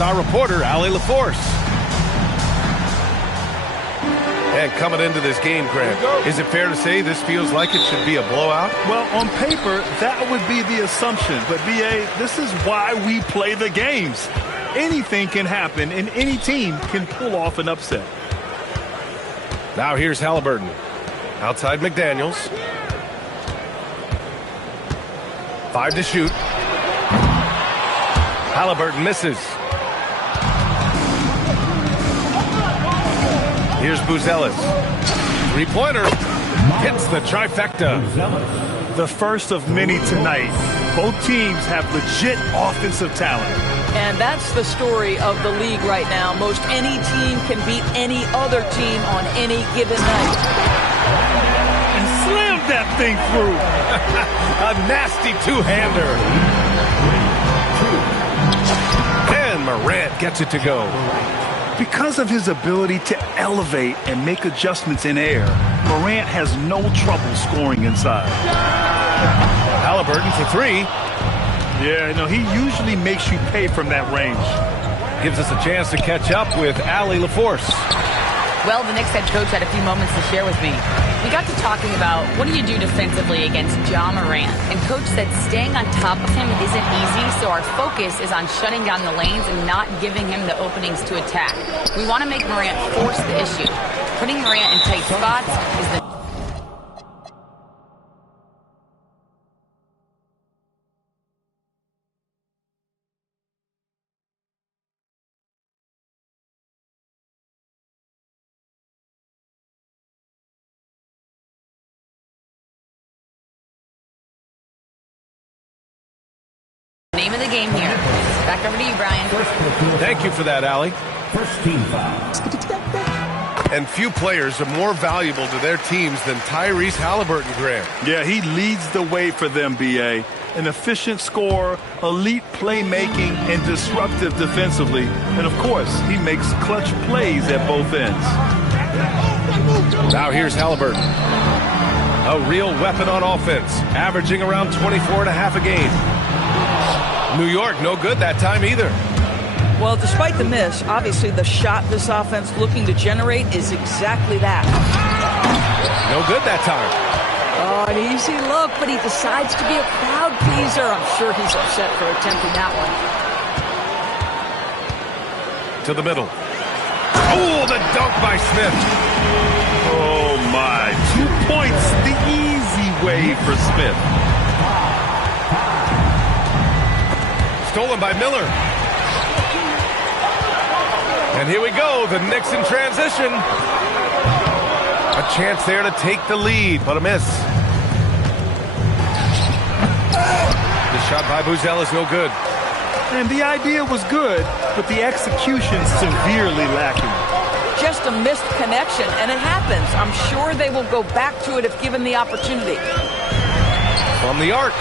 Our reporter, Allie LaForce. And coming into this game, Grant, is it fair to say this feels like it should be a blowout? Well, on paper, that would be the assumption. But, B.A., this is why we play the games. Anything can happen, and any team can pull off an upset. Now here's Halliburton. Outside McDaniels. 5 to shoot. Halliburton misses. Here's Buzelis. Three-pointer. Hits the trifecta. The first of many tonight. Both teams have legit offensive talent. And that's the story of the league right now. Most any team can beat any other team on any given night. And slammed that thing through. A nasty two-hander. And Morant gets it to go. Because of his ability to elevate and make adjustments in air, Morant has no trouble scoring inside. Halliburton for 3. Yeah, no, he usually makes you pay from that range. Gives us a chance to catch up with Allie LaForce. Well, the Knicks head coach had a few moments to share with me. We got to talking about what do you do defensively against Ja Morant, and coach said staying on top of him isn't easy, so our focus is on shutting down the lanes and not giving him the openings to attack. We want to make Morant force the issue. Putting Morant in tight spots is the name of the game here. Back over to you, Brian. Thank you for that, Allie. First team foul. And few players are more valuable to their teams than Tyrese Halliburton, Grant. Yeah, he leads the way for them, B.A. An efficient scorer, elite playmaking, and disruptive defensively. And, of course, he makes clutch plays at both ends. Now here's Halliburton. A real weapon on offense, averaging around 24.5 a game. New York, no good that time either. Well, despite the miss, obviously the shot this offense looking to generate is exactly that. No good that time. Oh, an easy look, but he decides to be a crowd pleaser. I'm sure he's upset for attempting that one. To the middle. Oh, the dunk by Smith. Oh, my. 2 points the easy way for Smith. Stolen by Miller. And here we go, the Knicks in transition. A chance there to take the lead, but a miss. The shot by Buzelis, no good. And the idea was good, but the execution severely lacking. Just a missed connection, and it happens. I'm sure they will go back to it if given the opportunity. From the arc.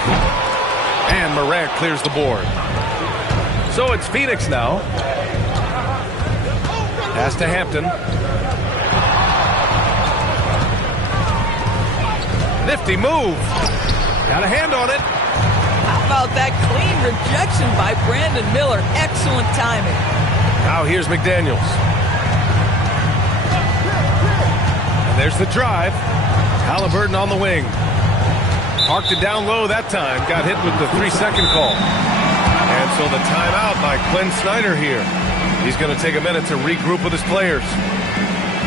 And Morant clears the board. So it's Phoenix now. Pass to Hampton. Nifty move. Got a hand on it. How about that clean rejection by Brandon Miller? Excellent timing. Now here's McDaniels. And there's the drive. Halliburton on the wing. Parked it down low that time. Got hit with the 3-second call. And so the timeout by Quinn Snyder here. He's going to take a minute to regroup with his players.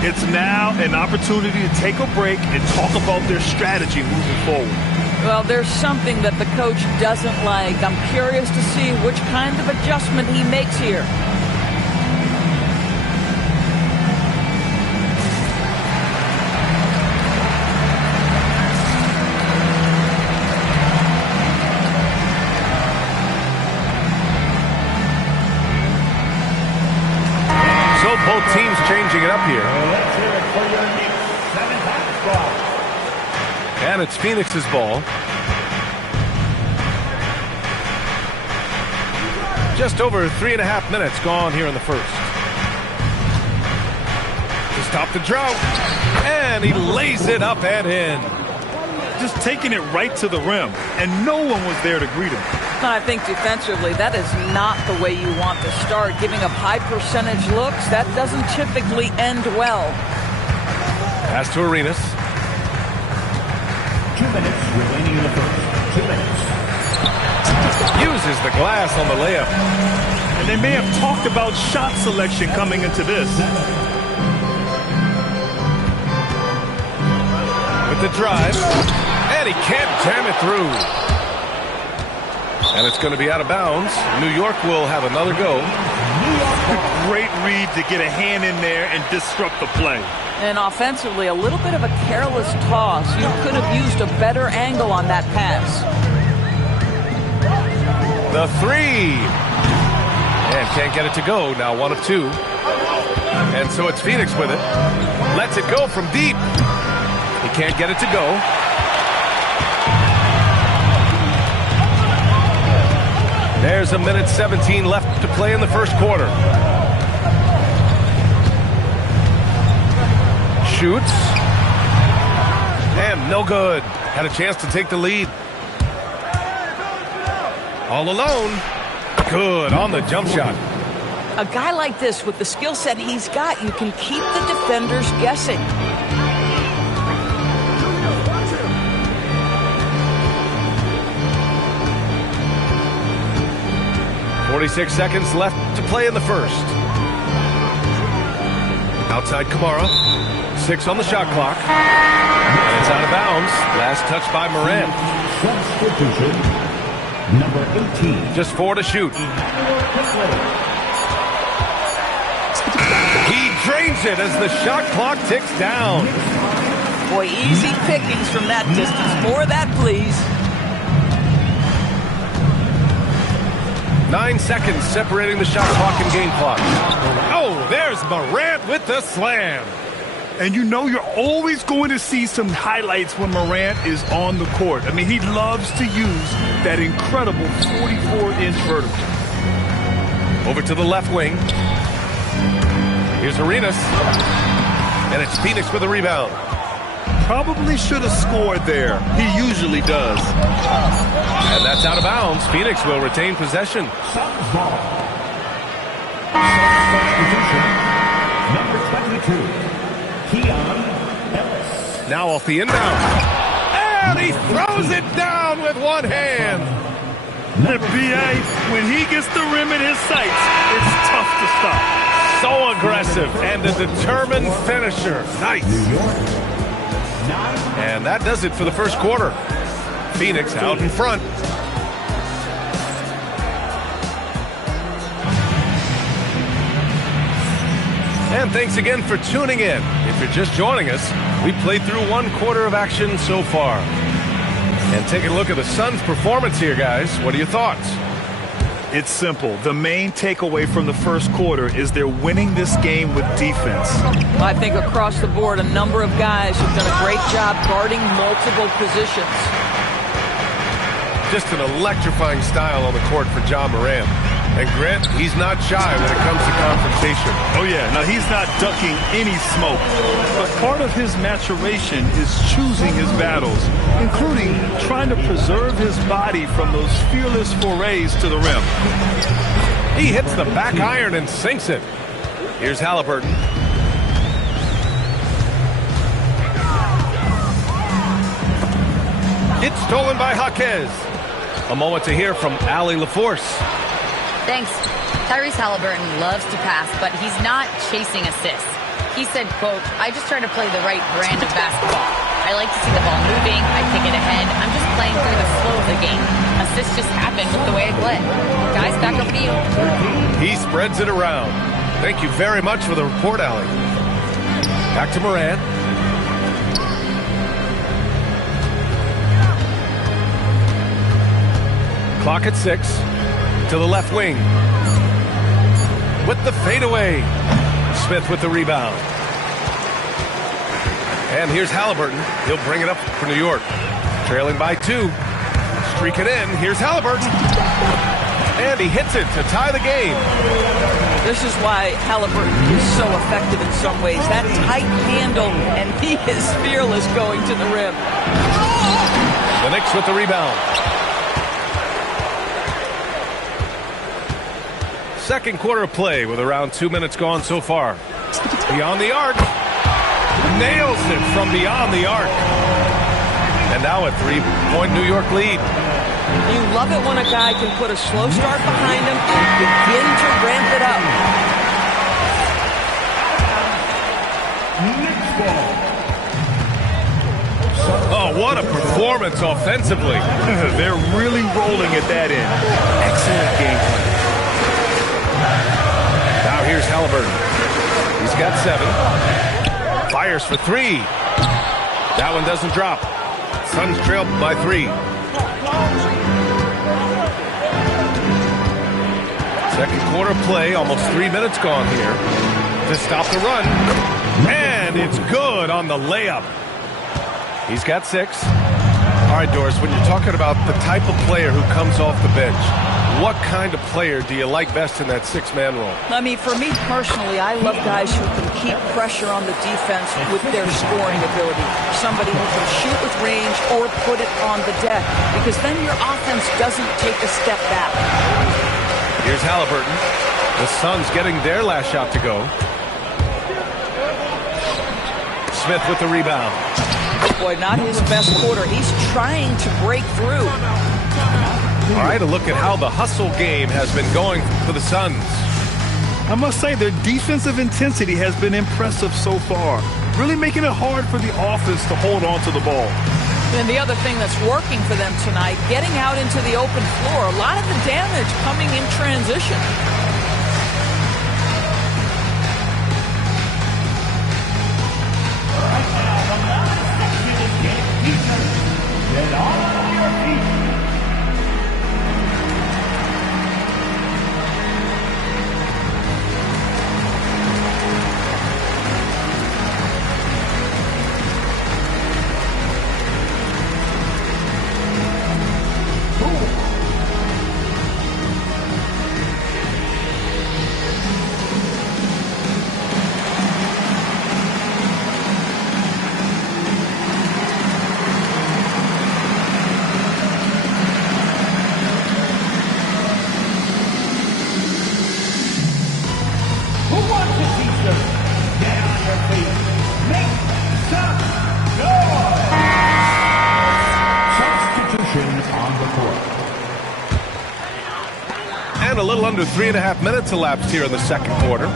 It's now an opportunity to take a break and talk about their strategy moving forward. Well, there's something that the coach doesn't like. I'm curious to see which kind of adjustment he makes here. Both teams changing it up here. Let's hear it for your Knicks 7-half squad. And it's Phoenix's ball. Just over 3.5 minutes gone here in the first. To stop the drought. And he lays it up and in. Just taking it right to the rim, and no one was there to greet him. And I think defensively, that is not the way you want to start. Giving up high percentage looks, that doesn't typically end well. Pass to Arenas. 2 minutes remaining in the first. 2 minutes. Uses the glass on the layup. And they may have talked about shot selection coming into this. With the drive. And he can't jam it through. And it's going to be out of bounds. New York will have another go. Great read to get a hand in there and disrupt the play. And offensively, a little bit of a careless toss. You could have used a better angle on that pass. The three. And can't get it to go. Now 1 of 2. And so it's Phoenix with it. Lets it go from deep. He can't get it to go. There's 1:17 left to play in the first quarter. Shoots. And no good. Had a chance to take the lead. All alone. Good on the jump shot. A guy like this, with the skill set he's got, you can keep the defenders guessing. .46 seconds left to play in the first. Outside Kamara. 6 on the shot clock. And it's out of bounds. Last touch by Morant. Substitution. Number 18. Just 4 to shoot. He drains it as the shot clock ticks down. Boy, easy pickings from that distance. More of that, please. 9 seconds separating the shot clock and game clock. Oh, there's Morant with the slam. And you know you're always going to see some highlights when Morant is on the court. I mean, he loves to use that incredible 44-inch vertical. Over to the left wing. Here's Arenas. And it's Phoenix with a rebound. Probably should have scored there. He usually does. And that's out of bounds. Phoenix will retain possession. Substitution. Number 22. Now off the inbound. And he throws it down with one hand. The BA, when he gets the rim in his sights, it's tough to stop. So aggressive and a determined finisher. Nice. And that does it for the first quarter. Phoenix out in front. And thanks again for tuning in. If you're just joining us, we played through 1 quarter of action so far. And take a look at the Suns' performance here, guys. What are your thoughts? It's simple. The main takeaway from the first quarter is they're winning this game with defense. I think across the board, a number of guys have done a great job guarding multiple positions. Just an electrifying style on the court for John Morant. And Grant, he's not shy when it comes to confrontation. Oh, yeah. Now, he's not ducking any smoke. But part of his maturation is choosing his battles, including trying to preserve his body from those fearless forays to the rim. He hits the back iron and sinks it. Here's Halliburton. It's stolen by Jaquez. A moment to hear from Allie LaForce. Thanks. Tyrese Halliburton loves to pass, but he's not chasing assists. He said, quote, "I just try to play the right brand of basketball. I like to see the ball moving. I kick it ahead. I'm just playing through the flow of the game. Assists just happen with the way I play." Guys, back over to you. He spreads it around. Thank you very much for the report, Allie. Back to Morant. Clock at 6. To the left wing. With the fadeaway. Smith with the rebound. And here's Halliburton. He'll bring it up for New York. Trailing by 2. Streak it in. Here's Halliburton. And he hits it to tie the game. This is why Halliburton is so effective in some ways. That tight handle, and he is fearless going to the rim. The Knicks with the rebound. second quarter of play with around 2 minutes gone so far. Beyond the arc. Nails it from beyond the arc. And now a 3-point New York lead. You love it when a guy can put a slow start behind him and begin to ramp it up. Oh, what a performance offensively. They're really rolling at that end. Excellent game plan. Now here's Halliburton. He's got 7. Fires for 3. That one doesn't drop. Suns trail by 3. Second quarter play, almost 3 minutes gone here to stop the run. And it's good on the layup. He's got 6. All right, Doris, when you're talking about the type of player who comes off the bench, what kind of player do you like best in that 6-man role? I mean, for me personally, I love guys who can keep pressure on the defense with their scoring ability. Somebody who can shoot with range or put it on the deck, because then your offense doesn't take a step back. Here's Halliburton. The Suns getting their last shot to go. Smith with the rebound. Boy, not his best quarter. He's trying to break through. All right, a look at how the hustle game has been going for the Suns. I must say their defensive intensity has been impressive so far. Really making it hard for the offense to hold on to the ball. And the other thing that's working for them tonight, getting out into the open floor. A lot of the damage coming in transition. Get on your feet. And a little under 3.5 minutes elapsed here in the second quarter.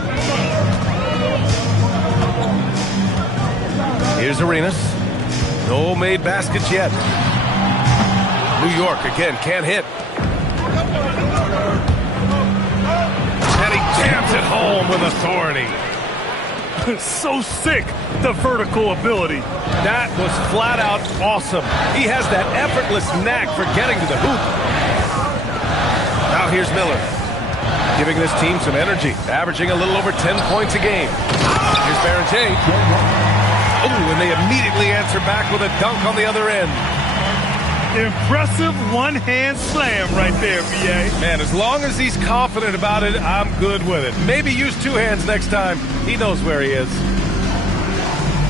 Here's Arenas. No made baskets yet. New York again can't hit. And he jams it home with authority. So sick, the vertical ability. That was flat out awesome. He has that effortless knack for getting to the hoop. Now here's Miller, giving this team some energy, averaging a little over 10 points a game. Here's Barrett. Oh, and they immediately answer back with a dunk on the other end. Impressive one-hand slam right there, B.A. Man, as long as he's confident about it, I'm good with it. Maybe use 2 hands next time. He knows where he is.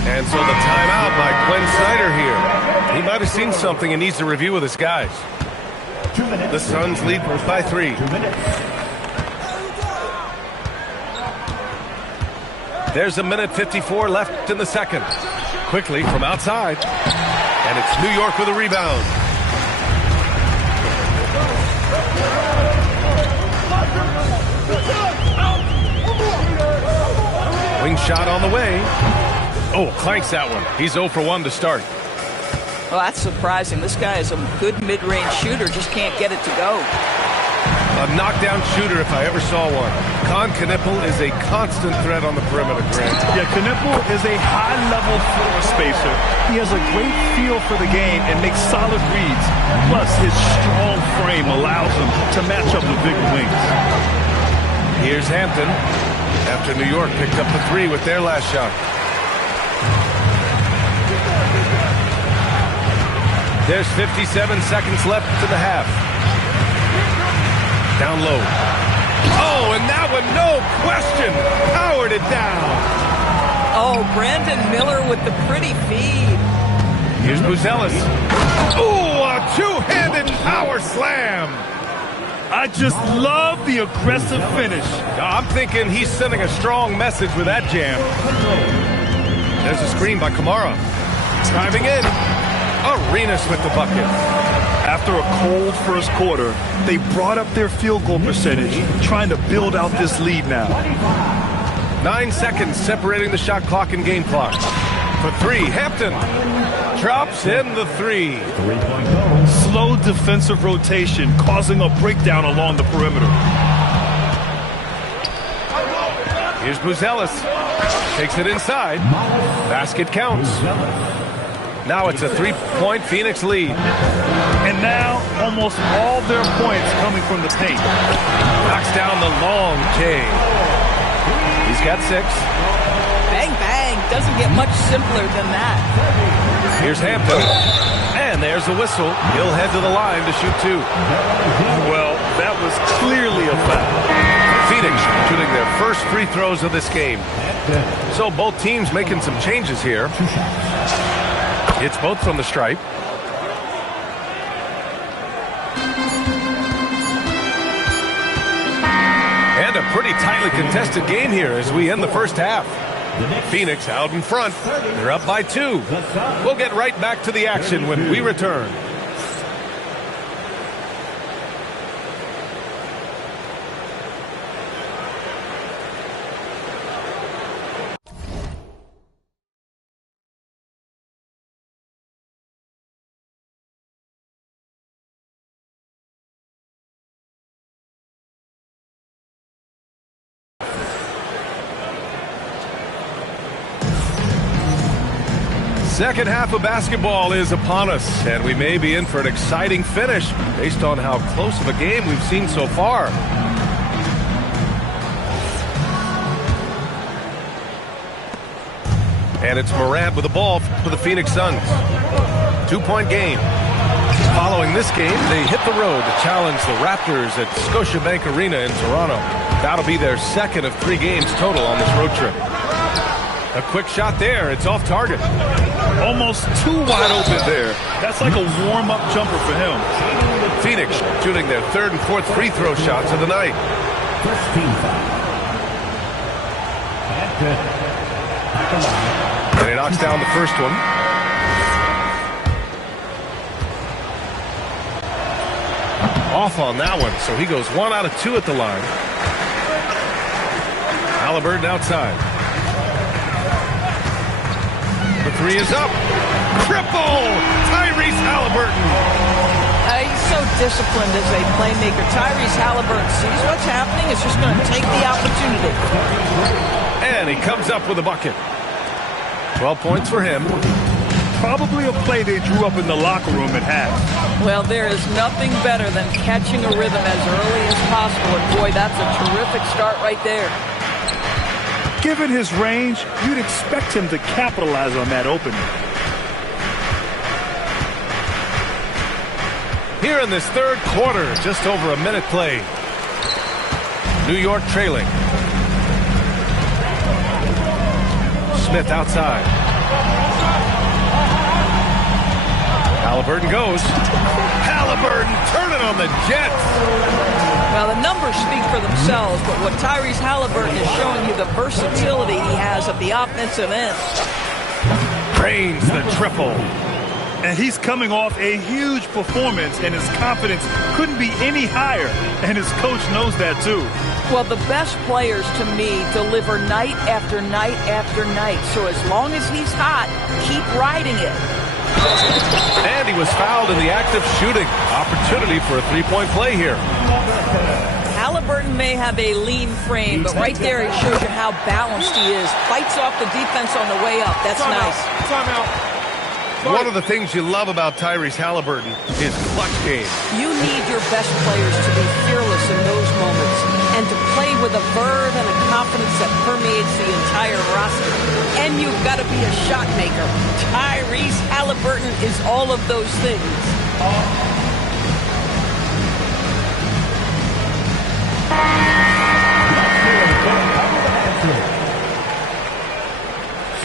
And so the timeout by Glenn Snyder here. He might have seen something and needs to review with his guys. 2 minutes. The Suns lead by 3. 2 minutes. There's 1:54 left in the second. Quickly from outside. And it's New York with a rebound. Wing shot on the way. Oh, clanks that one. He's 0 for 1 to start. Well, that's surprising. This guy is a good mid-range shooter, just can't get it to go. A knockdown shooter if I ever saw one. Con Knippel is a constant threat on the perimeter, Grant. Yeah, Knippel is a high-level floor spacer. He has a great feel for the game and makes solid reads. Plus, his strong frame allows him to match up with bigger wings. Here's Hampton after New York picked up the 3 with their last shot. There's 57 seconds left to the half. Down low. Oh, and that one, no question, powered it down. Oh, Brandon Miller with the pretty feed. Here's Buzelis. Oh, a two-handed power slam. I just love the aggressive finish. I'm thinking he's sending a strong message with that jam. There's a screen by Kamara. Driving in. Arenas with the bucket. After a cold first quarter, they brought up their field goal percentage, trying to build out this lead now. 9 seconds separating the shot clock and game clock. For three, Hampton drops in the three. Slow defensive rotation causing a breakdown along the perimeter. Here's Buzelis. Takes it inside. Basket counts. Now it's a three-point Phoenix lead. And now almost all their points coming from the paint. Knocks down the long K. He's got 6. Bang, bang. Doesn't get much simpler than that. Here's Hampton. And there's the whistle. He'll head to the line to shoot 2. Well, that was clearly a foul. Phoenix shooting their first free throws of this game. So both teams making some changes here. It's both from the stripe. And a pretty tightly contested game here as we end the first half. Phoenix out in front. They're up by 2. We'll get right back to the action when we return. Second half of basketball is upon us, and we may be in for an exciting finish based on how close of a game we've seen so far. And it's Morant with the ball for the Phoenix Suns. 2-point game. Following this game, they hit the road to challenge the Raptors at Scotiabank Arena in Toronto. That'll be their second of 3 games total on this road trip. A quick shot there. It's off target. Almost too wide open there. That's like a warm-up jumper for him. Phoenix shooting their 3rd and 4th free throw shots of the night. And he knocks down the first one. Off on that one, so he goes 1 out of 2 at the line. Halliburton outside. The 3 is up. Triple! Tyrese Halliburton. He's so disciplined as a playmaker. Tyrese Halliburton sees what's happening. It's just going to take the opportunity. And he comes up with a bucket. 12 points for him. Probably a play they drew up in the locker room at half. Well, there is nothing better than catching a rhythm as early as possible. And boy, that's a terrific start right there. Given his range, you'd expect him to capitalize on that opening. Here in this third quarter, just over a minute played. New York trailing. Smith outside. Halliburton goes. Halliburton turning on the Jets. Well, the numbers speak for themselves, but what Tyrese Halliburton is showing you, the versatility he has at the offensive end. Drains the triple. And he's coming off a huge performance, and his confidence couldn't be any higher. And his coach knows that, too. Well, the best players, to me, deliver night after night after night. So as long as he's hot, keep riding it. And he was fouled in the act of shooting. Opportunity for a three-point play here. Halliburton may have a lean frame, but right there it shows you how balanced he is. Fights off the defense on the way up. That's nice. Timeout. One of the things you love about Tyrese Halliburton is clutch game. You need your best players to be fearless in those moments and to play with a verve and a confidence that permeates the entire roster. And you've got to be a shot maker. Tyrese Halliburton is all of those things.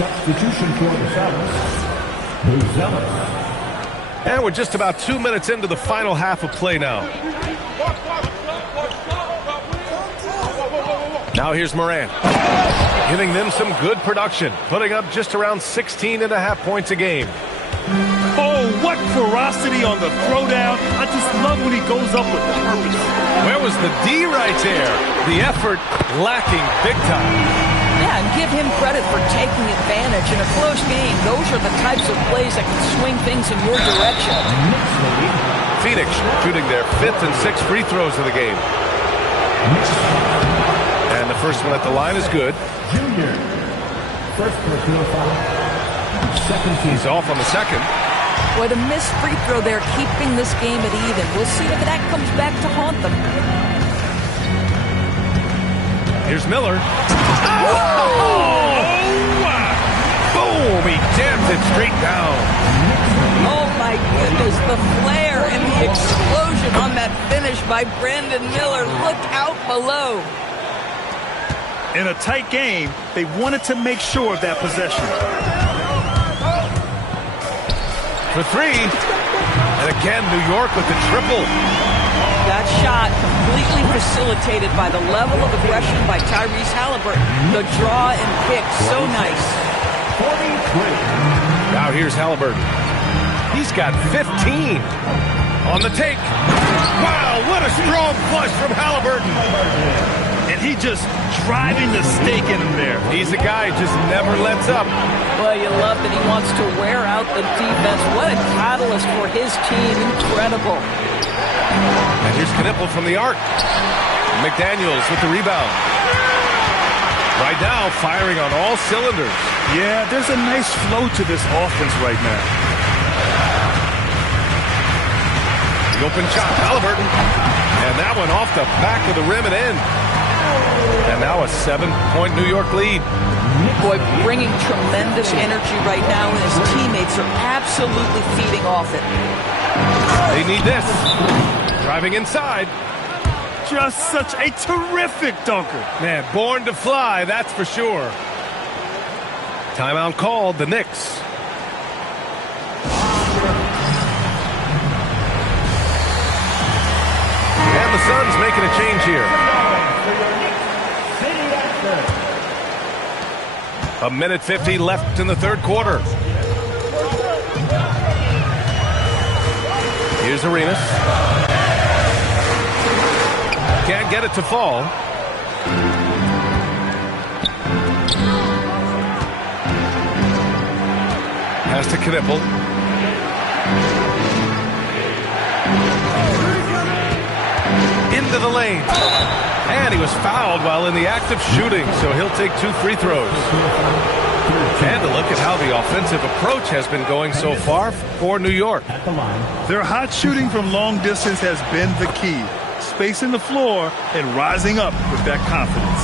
Substitution for the Suns. And we're just about 2 minutes into the final half of play now. Now here's Morant, giving them some good production, putting up just around 16.5 points a game. Oh, what ferocity on the throwdown. I just love when he goes up with purpose. Where was the D right there? The effort lacking big time. Yeah, and give him credit for taking advantage. In a close game, those are the types of plays that can swing things in your direction. Phoenix shooting their 5th and 6th free throws of the game. And the first one at the line is good. Junior. First personal foul. He's off on the second. Boy, the missed free throw there, keeping this game at even. We'll see if that comes back to haunt them. Here's Miller. Oh! Boom! He jammed it straight down. Oh, my goodness, the flare and the explosion on that finish by Brandon Miller. Look out below. In a tight game, they wanted to make sure of that possession. For three. And again, New York with the triple. That shot completely facilitated by the level of aggression by Tyrese Halliburton. The draw and pick, so nice. 43. Now here's Halliburton. He's got 15 on the take. Wow, what a strong flush from Halliburton. And he just driving the stake in him there. He's a guy who just never lets up. Well, you love that he wants to wear out the defense. What a catalyst for his team. Incredible. And here's Knipple from the arc. McDaniels with the rebound. Right now, firing on all cylinders. Yeah, there's a nice flow to this offense right now. The open shot, Halliburton. And that one off the back of the rim and in. And now a 7-point New York lead. Boy, bringing tremendous energy right now, and his teammates are absolutely feeding off it. They need this. Driving inside. Just such a terrific dunker. Man, born to fly, that's for sure. Timeout called, the Knicks. And the Suns making a change here. A minute 50 left in the third quarter. Here's Arenas. Can't get it to fall. Pass to Knipple. Into the lane. And he was fouled while in the act of shooting, so he'll take 2 free throws. And to look at how the offensive approach has been going so far for New York. Their hot shooting from long distance has been the key. Spacing the floor and rising up with that confidence.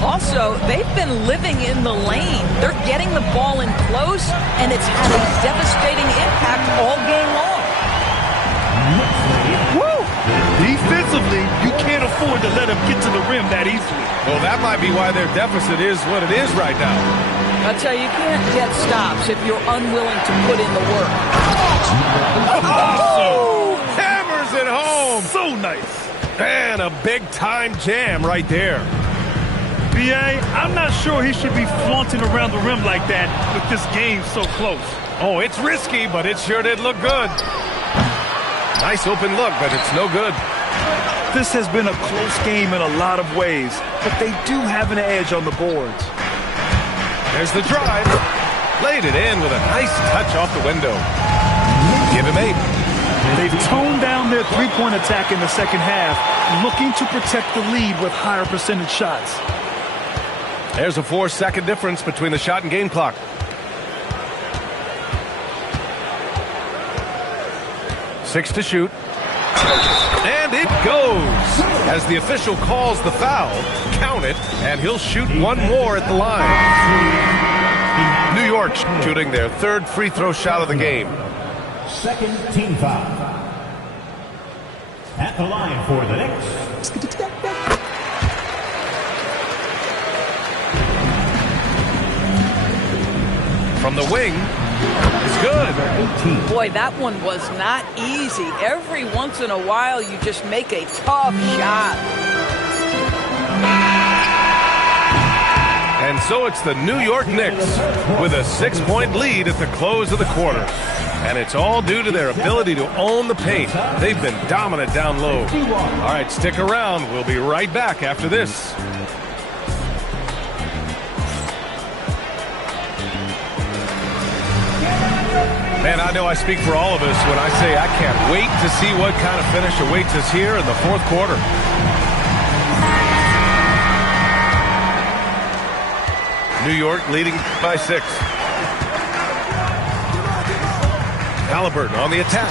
Also, they've been living in the lane. They're getting the ball in close, and it's had a devastating impact all game long. Woo! Defensively, you can't afford to let them get to the rim that easily. Well, that might be why their deficit is what it is right now. I tell you, you can't get stops if you're unwilling to put in the work. Oh! Hammers it home! So nice. And a big-time jam right there. B.A., I'm not sure he should be flaunting around the rim like that with this game so close. Oh, it's risky, but it sure did look good. Nice open look, but it's no good. This has been a close game in a lot of ways, but they do have an edge on the boards. There's the drive. Laid it in with a nice touch off the window. Give him 8. They've toned down their three-point attack in the second half, looking to protect the lead with higher percentage shots. There's a 4-second difference between the shot and game clock. Six to shoot. And it goes. As the official calls the foul, count it, and he'll shoot one more at the line. New York shooting their 3rd free throw shot of the game. Second team foul. At the line for the Knicks. From the wing, it's good. Boy, that one was not easy. Every once in a while, you just make a tough shot. so it's the New York Knicks with a 6-point lead at the close of the quarter. And it's all due to their ability to own the paint. They've been dominant down low. All right, stick around. We'll be right back after this. Man, I know I speak for all of us when I say I can't wait to see what kind of finish awaits us here in the fourth quarter. New York leading by 6. Halliburton on the attack.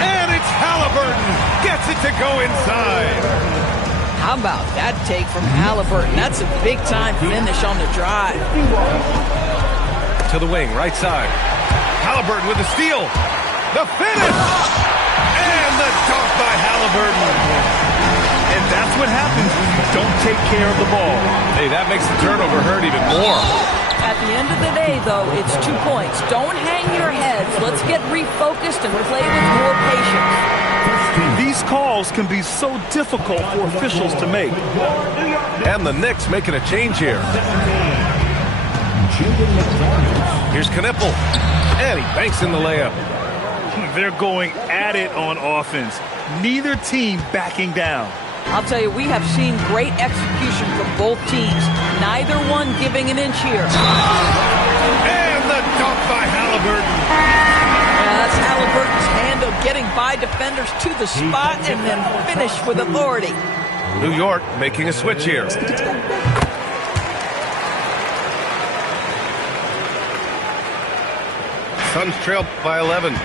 And it's Halliburton. Gets it to go inside. How about that take from Halliburton? That's a big-time finish on the drive. To the wing, right side. Halliburton with the steal. The finish! And the dunk by Halliburton. And that's what happens when you don't take care of the ball. Hey, that makes the turnover hurt even more. At the end of the day, though, it's 2 points. Don't hang your heads. Let's get refocused and play with more patience. These calls can be so difficult for officials to make. And the Knicks making a change here. Here's Knipple. And he banks in the layup. They're going at it on offense. Neither team backing down. I'll tell you, we have seen great execution from both teams. Neither one giving an inch here. And the dunk by Halliburton. That's Halliburton's hand of getting by defenders to the spot and then finish with authority. New York making a switch here. Suns trail by 11.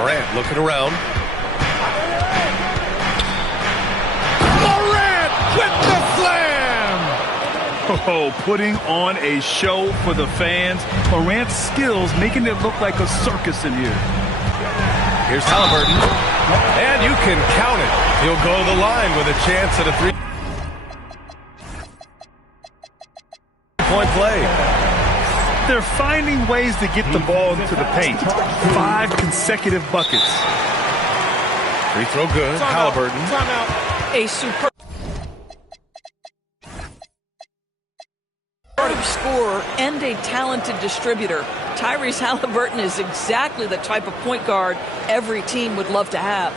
Morant looking around. Morant with the slam! Oh, putting on a show for the fans. Morant's skills making it look like a circus in here. Here's Halliburton. And you can count it. He'll go to the line with a chance at a 3-point play. They're finding ways to get the ball into the paint. 5 consecutive buckets. Free throw good. Halliburton. A superb scorer and a talented distributor. Tyrese Halliburton is exactly the type of point guard every team would love to have.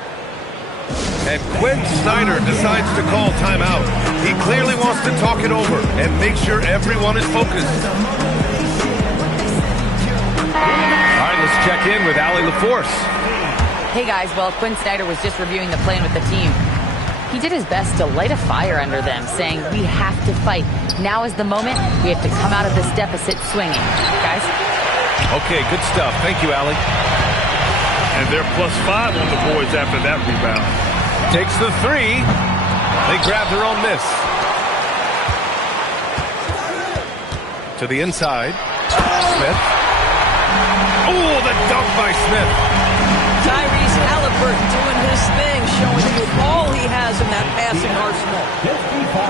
And Quinn Snyder decides to call timeout. He clearly wants to talk it over and make sure everyone is focused. All right, let's check in with Allie LaForce. Hey guys, well, Quinn Snyder was just reviewing the plan with the team. He did his best to light a fire under them, saying we have to fight. Now is the moment. We have to come out of this deficit swinging. Guys? Okay, good stuff. Thank you, Allie. And they're +5 on the boards after that rebound. Takes the 3. They grab their own miss. To the inside. Smith. Oh, the dunk by Smith. Tyrese Halliburton doing his thing, showing you all he has in that passing arsenal.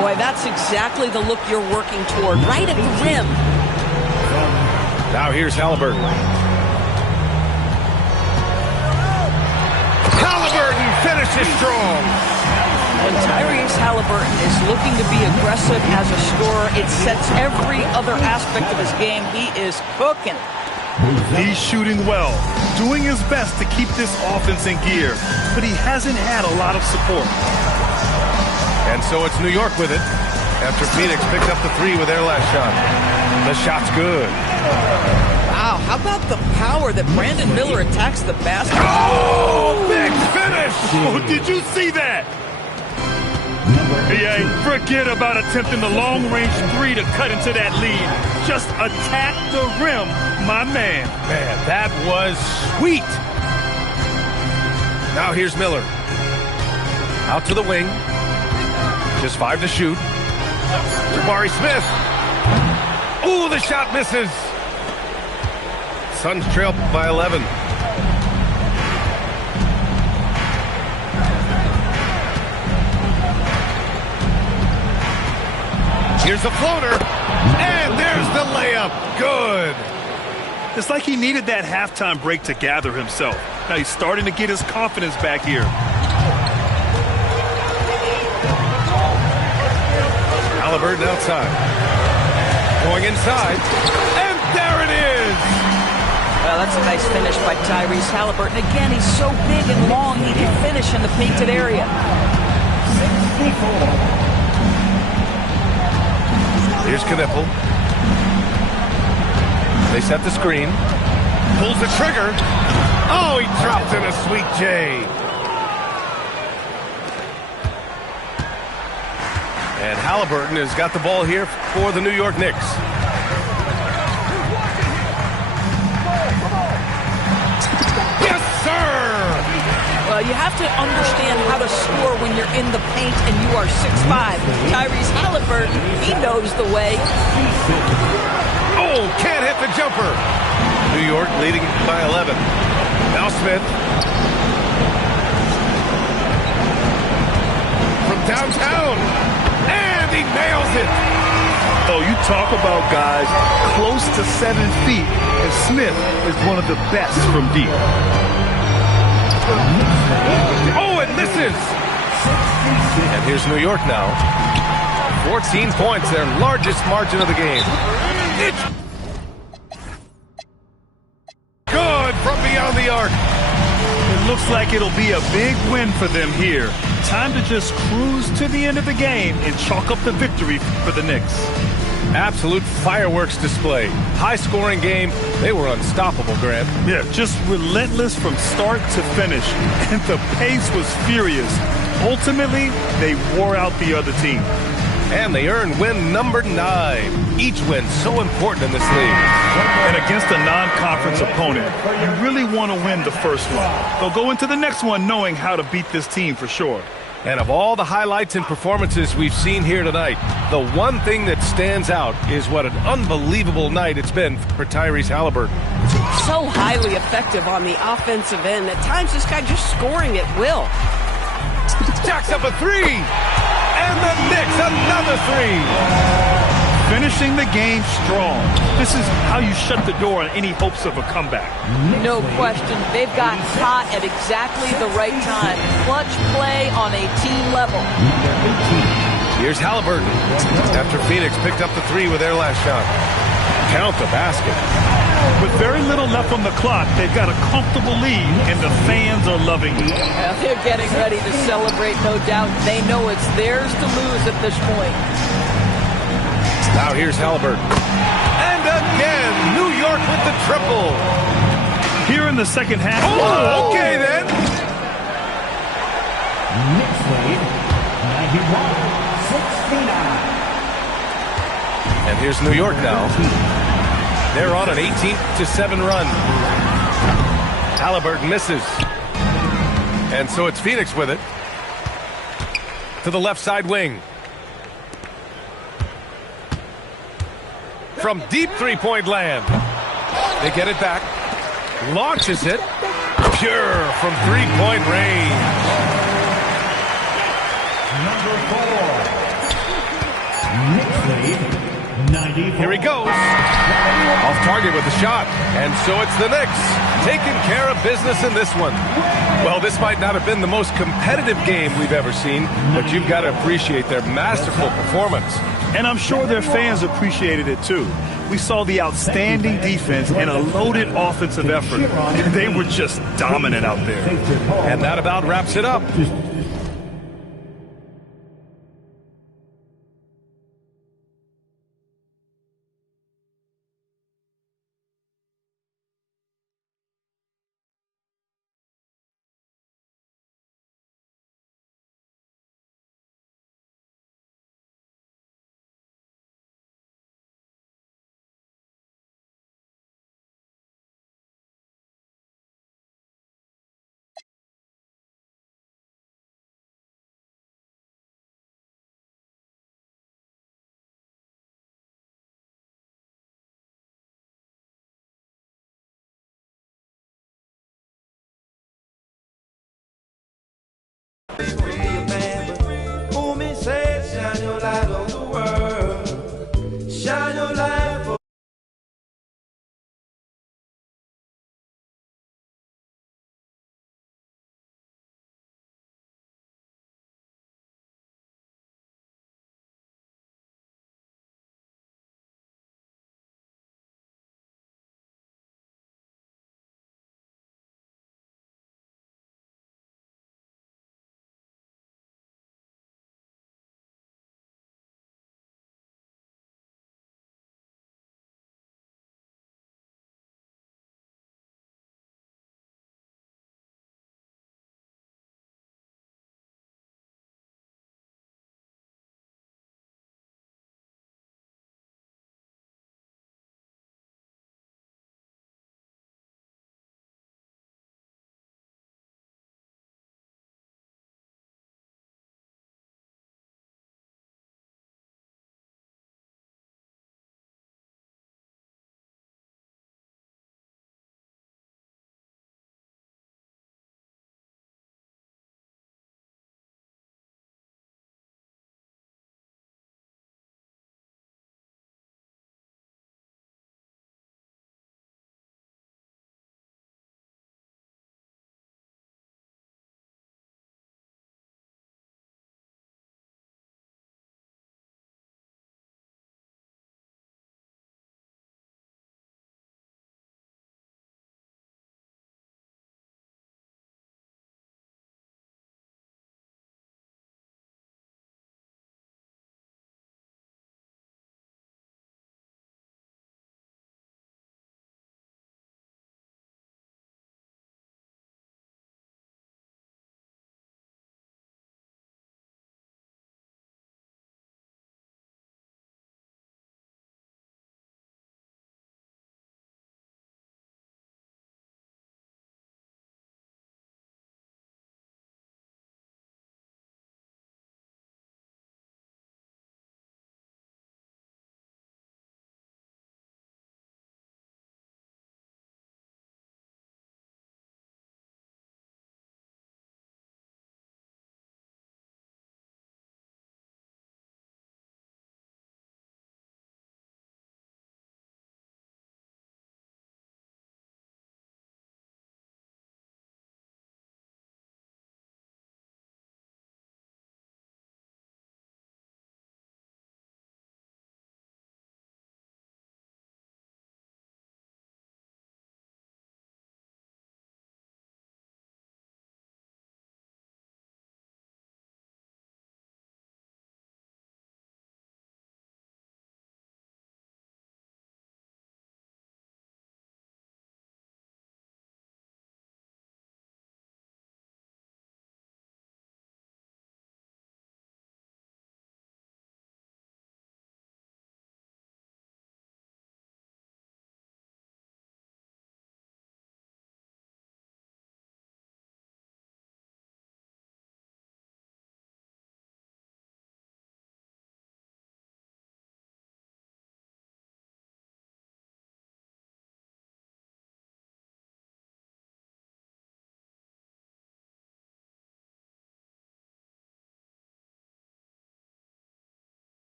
Boy, that's exactly the look you're working toward, right at the rim. Now here's Halliburton. Halliburton finishes strong. When Tyrese Halliburton is looking to be aggressive as a scorer, it sets every other aspect of his game. He is cooking. He's shooting well, doing his best to keep this offense in gear, but he hasn't had a lot of support. And so it's New York with it after Phoenix picked up the 3 with their last shot. The shot's good. Wow, how about the power that Brandon Miller attacks the basket? Oh, big finish! Oh, did you see that? Yeah, forget about attempting the long-range 3 to cut into that lead. Just attack the rim, my man. Man, that was sweet. Now here's Miller. Out to the wing. Just 5 to shoot. Jabari Smith. Ooh, the shot misses. Suns trail by 11. Here's the floater, and there's the layup. Good. It's like he needed that halftime break to gather himself. Now he's starting to get his confidence back here. Halliburton outside. Going inside. And there it is! Well, that's a nice finish by Tyrese Halliburton. Again, he's so big and long, he can finish in the painted area. Here's Knipple. They set the screen. Pulls the trigger. Oh, he dropped in a sweet J. And Halliburton has got the ball here for the New York Knicks. Yes, sir! Well, you have to understand how to score when you're in the paint and you are 6'5". Tyrese Halliburton, he knows the way. Oh, can't hit the jumper. New York leading by 11. Now Smith. From downtown. And he nails it. Oh, you talk about guys close to 7 feet, and Smith is one of the best from deep. Oh, it misses. And here's New York now. 14 points, their largest margin of the game. It's good from beyond the arc. It looks like it'll be a big win for them here. Time to just cruise to the end of the game and chalk up the victory for the Knicks. Absolute fireworks display. High-scoring game. They were unstoppable, Grant. Yeah, just relentless from start to finish. And the pace was furious. Ultimately, they wore out the other team. And they earned win number 9. Each win so important in this league. And against a non-conference opponent, you really want to win the first one. They'll go into the next one knowing how to beat this team for sure. And of all the highlights and performances we've seen here tonight, the one thing that stands out is what an unbelievable night it's been for Tyrese Halliburton. So highly effective on the offensive end. At times, this guy just scoring at will. Jacks up a 3. And the Knicks another 3. Finishing the game strong. This is how you shut the door on any hopes of a comeback. No question. They've gotten hot at exactly the right time. Clutch play on a team level. Here's Halliburton after Phoenix picked up the 3 with their last shot. Count the basket. With very little left on the clock, they've got a comfortable lead, and the fans are loving it. Well, they're getting ready to celebrate, no doubt. They know it's theirs to lose at this point. Now here's Halliburton. And again, New York with the triple. Here in the second half. Oh, okay then. Knicks lead, 91-69. And here's New York now. They're on an 18-7 run. Halliburton misses. And so it's Phoenix with it. To the left side wing. From deep three-point land. They get it back. Launches it. Pure from three-point range. Number 4. Knicks lead, 94. Here he goes. Off target with the shot. And so it's the Knicks taking care of business in this one. Well, this might not have been the most competitive game we've ever seen, but you've got to appreciate their masterful performance. And I'm sure their fans appreciated it too. We saw the outstanding defense and a loaded offensive effort. They were just dominant out there. And that about wraps it up.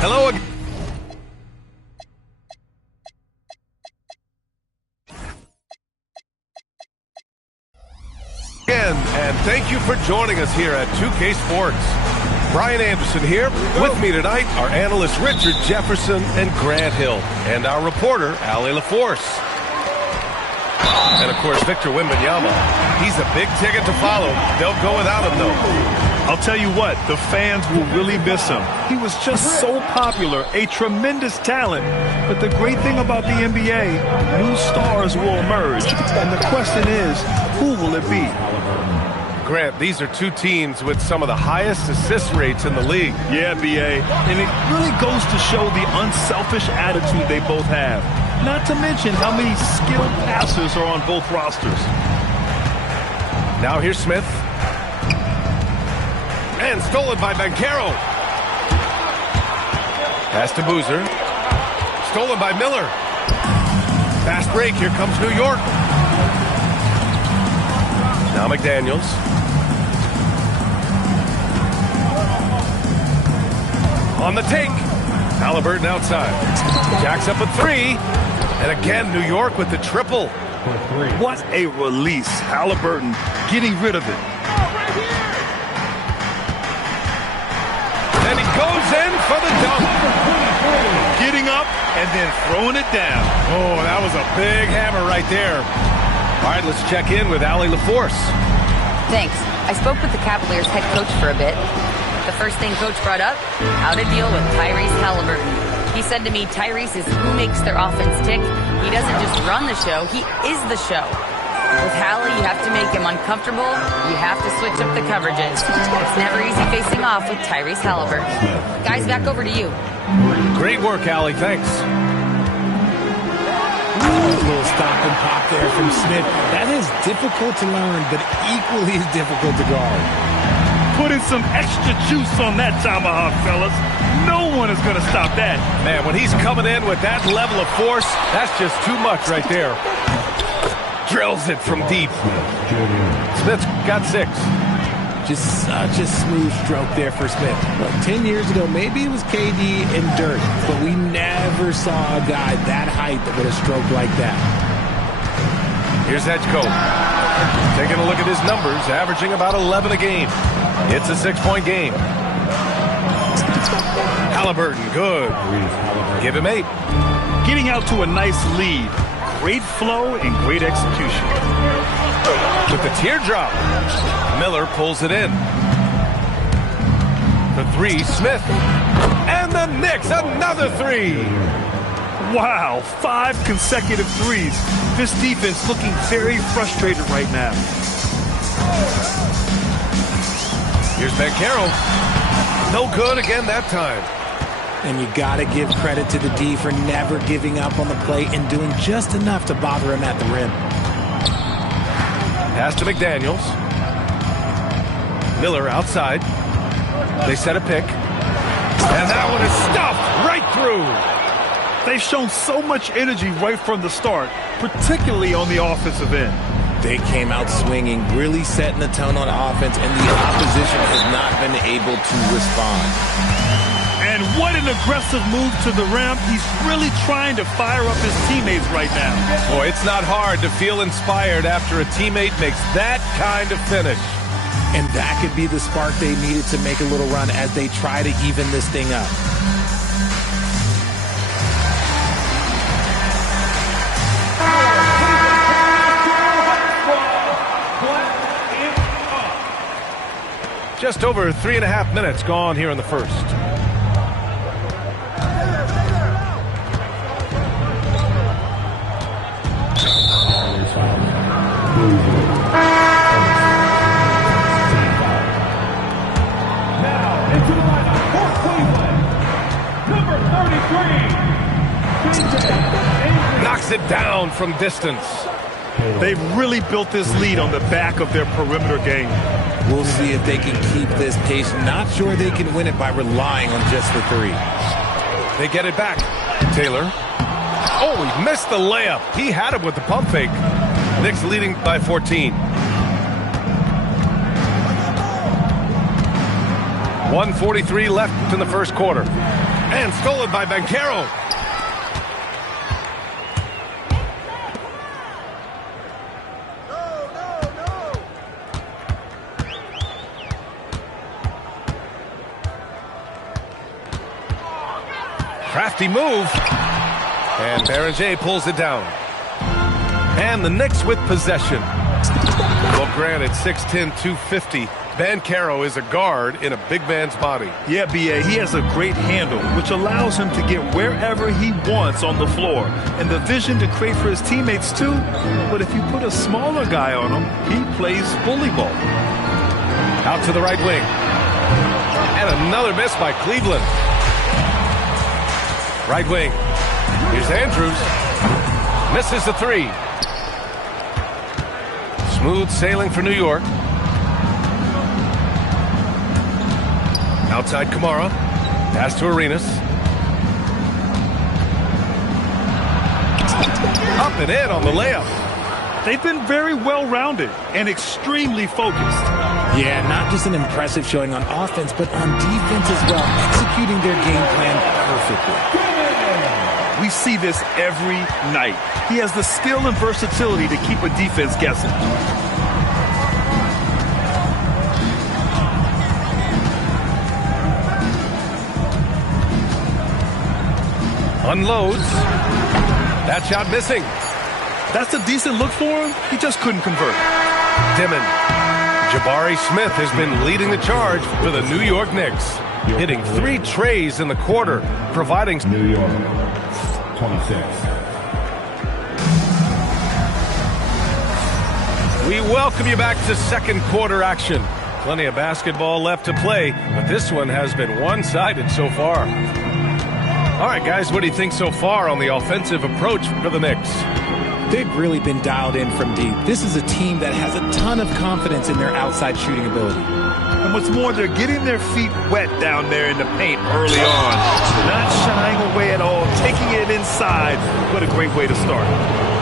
Hello again. And thank you for joining us here at 2K Sports. Brian Anderson here. With me tonight are analysts Richard Jefferson and Grant Hill, and our reporter, Allie LaForce. And, of course, Victor Wembanyama. He's a big ticket to follow. They'll go without him, though. I'll tell you what, the fans will really miss him. He was just so popular, a tremendous talent. But the great thing about the NBA, new stars will emerge. And the question is, who will it be? Grant, these are two teams with some of the highest assist rates in the league. Yeah, B.A. And it really goes to show the unselfish attitude they both have. Not to mention how many skilled passers are on both rosters. Now here's Smith. And stolen by Banchero. Pass to Boozer. Stolen by Miller. Fast break. Here comes New York. Now McDaniels. On the take. Halliburton outside. Jacks up a three. And again, New York with the triple. What a release. Halliburton getting rid of it. And he goes in for the dunk. Getting up and then throwing it down. Oh, that was a big hammer right there. All right, let's check in with Allie LaForce. Thanks. I spoke with the Cavaliers head coach for a bit. The first thing Coach brought up, how to deal with Tyrese Halliburton. He said to me, Tyrese is who makes their offense tick. He doesn't just run the show, he is the show. With Hallie, you have to make him uncomfortable. You have to switch up the coverages. It's never easy facing off with Tyrese Halliburton. Guys, back over to you. Great work, Allie. Thanks. A little stop and pop there from Smith. That is difficult to learn, but equally as difficult to guard. Putting some extra juice on that tomahawk, fellas. No one is going to stop that. Man, when he's coming in with that level of force, that's just too much right there. Drills it from deep. Smith's got 6. Just such a smooth stroke there for Smith. Look, 10 years ago, maybe it was KD and Dirk, but we never saw a guy that height that would have stroked like that. Here's Edge coach. Taking a look at his numbers, averaging about 11 a game. It's a 6-point game. Halliburton, good. Give him 8. Getting out to a nice lead. Great flow and great execution. With the teardrop, Miller pulls it in. The 3, Smith. And the Knicks, another 3. Wow, 5 consecutive threes. This defense looking very frustrated right now. Here's Banchero. No good again that time. And you got to give credit to the D for never giving up on the play and doing just enough to bother him at the rim. Pass to McDaniels. Miller outside. They set a pick. And that one is stuffed right through. They've shown so much energy right from the start, particularly on the offensive end. They came out swinging, really setting the tone on offense, and the opposition has not been able to respond. And what an aggressive move to the rim. He's really trying to fire up his teammates right now. Boy, it's not hard to feel inspired after a teammate makes that kind of finish. And that could be the spark they needed to make a little run as they try to even this thing up. Just over 3.5 minutes gone here in the first. Now into the lineup for Cleveland, number 33. Knocks it down from distance. They've really built this lead on the back of their perimeter game. We'll see if they can keep this pace. Not sure they can win it by relying on just the 3. They get it back. Taylor. Oh, he missed the layup. He had him with the pump fake. Knicks leading by 14. 1:43 left in the first quarter. And stolen by Banchero. Crafty move. And Beranger pulls it down. And the Knicks with possession. Well, granted, 6'10", 250. Banchero is a guard in a big man's body. Yeah, B.A., he has a great handle, which allows him to get wherever he wants on the floor. And the vision to create for his teammates, too. But if you put a smaller guy on him, he plays bully ball. Out to the right wing. And another miss by Cleveland. Right wing. Here's Andrews. Misses the three. Smooth sailing for New York. Outside Kamara. Pass to Arenas. Up and in on the layup. They've been very well-rounded and extremely focused. Yeah, not just an impressive showing on offense, but on defense as well, executing their game plan perfectly. We see this every night. He has the skill and versatility to keep a defense guessing. Unloads. That shot missing. That's a decent look for him. He just couldn't convert. Dimon. Jabari Smith has been leading the charge for the New York Knicks, hitting 3 trays in the quarter, providing New York, 26. We welcome you back to second quarter action. Plenty of basketball left to play, but this one has been one-sided so far. All right, guys, what do you think so far on the offensive approach for the Knicks? They've really been dialed in from deep. This is a team that has a ton of confidence in their outside shooting ability. And what's more, they're getting their feet wet down there in the paint early on. Not shying away at all, taking it inside. What a great way to start.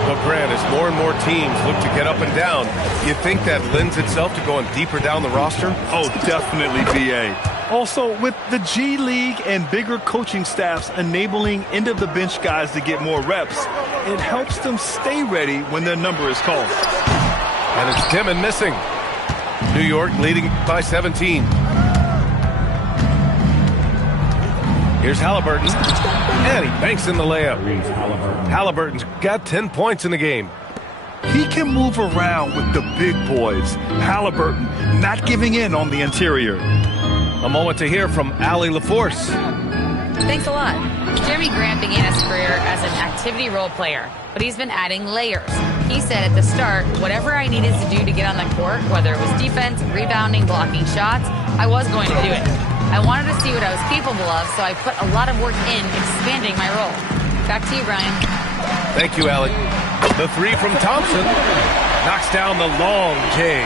Well, Grant, as more and more teams look to get up and down, you think that lends itself to going deeper down the roster? Oh, definitely, B.A. Also, with the G League and bigger coaching staffs enabling end-of-the-bench guys to get more reps, it helps them stay ready when their number is called. And it's Dimon missing. New York leading by 17. Here's Halliburton. And he banks in the layup. Halliburton's got 10 points in the game. He can move around with the big boys. Halliburton not giving in on the interior. A moment to hear from Allie LaForce. Thanks a lot. Jeremy Grant began his career as an activity role player, but he's been adding layers. He said at the start, whatever I needed to do to get on the court, whether it was defense, rebounding, blocking shots, I was going to do it. I wanted to see what I was capable of, so I put a lot of work in expanding my role. Back to you, Brian. Thank you, Allie. The three from Thompson knocks down the long J.